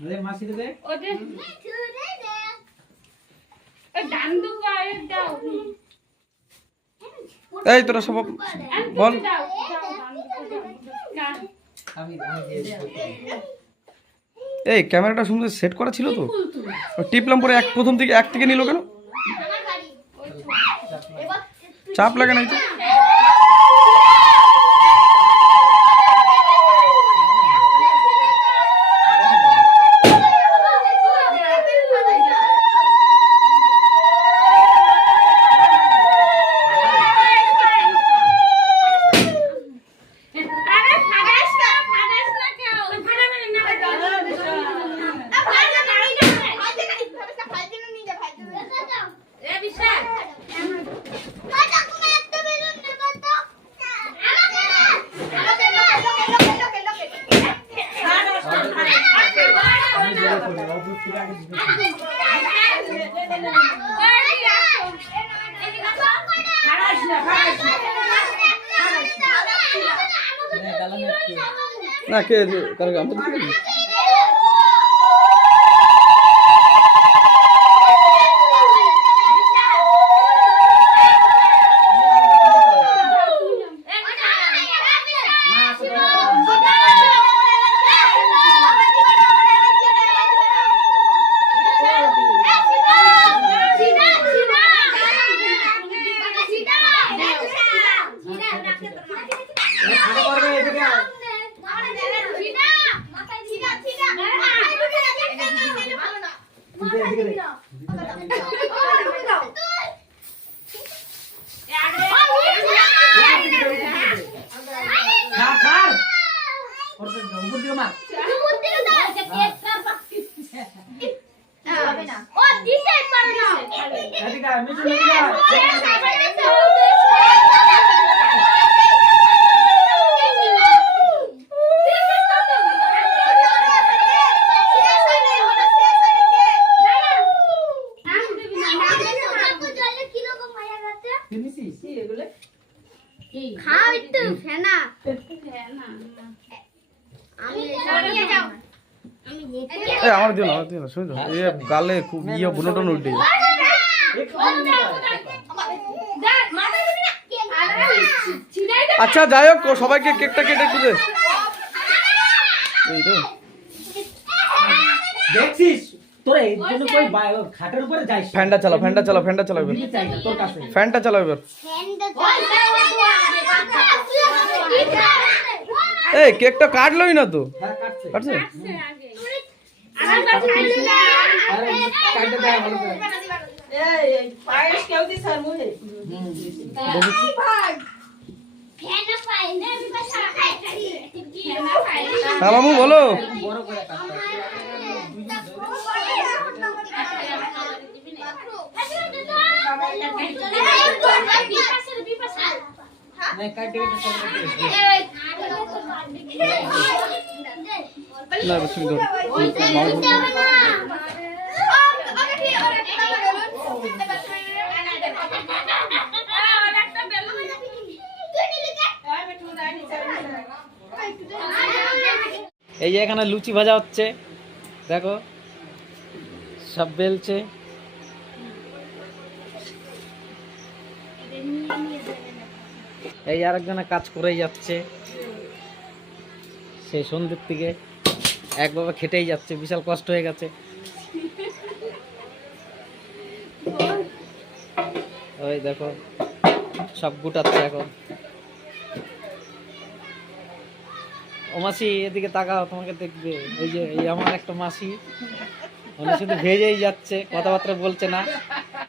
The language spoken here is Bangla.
अरे मासी दे ওটা ডান দু পায়ে দাও এই তোরা সব বল দাও দাও আমি দিয়ে দেব এই ক্যামেরাটা সুন্দর সেট করা ছিল তো টিপলাম পরে এক প্রথম থেকে এক থেকে নিল কেন চাপ লাগে না না কে কারণ আমরা আমার দিও না শুনে তো এ গালে খুব ইয়ে বুনোটন উল্টে আচ্ছা যাই হোক সবাইকে কেকটা কেটে দিবে এই তো দেখছিস তোরা এই জন্য কই খাটের উপরে যাইস ফ্যানটা চালাও এবার তোর কাছে ফ্যানটা চালাও এবার এই কেকটা কাটলই না তো হ্যাঁ কাটছে কাটছে আরে কাটতে দেয় ভালো করে এই পায়েস কেউ দিছ আর মুহে হ্যাঁ মামু বলো বড় করে কাটতে नहीं काट दे না বসুন ধর মামু এই যে এখানে লুচি ভাজা হচ্ছে দেখো সব বেলছে এই আরেকজনে কাজ করেই যাচ্ছে সেই সন্ধ্যের থেকে একভাবে খেটেই যাচ্ছে বিশাল কষ্ট হয়ে গেছে ওই দেখো সব গুটাচ্ছে এখন ও মাসি এদিকে তাকাও তোমাকে দেখবে ওই যে এই আমার একটা মাসি উনি শুধু ভেজেই যাচ্ছে কথাবার্তা বলছে না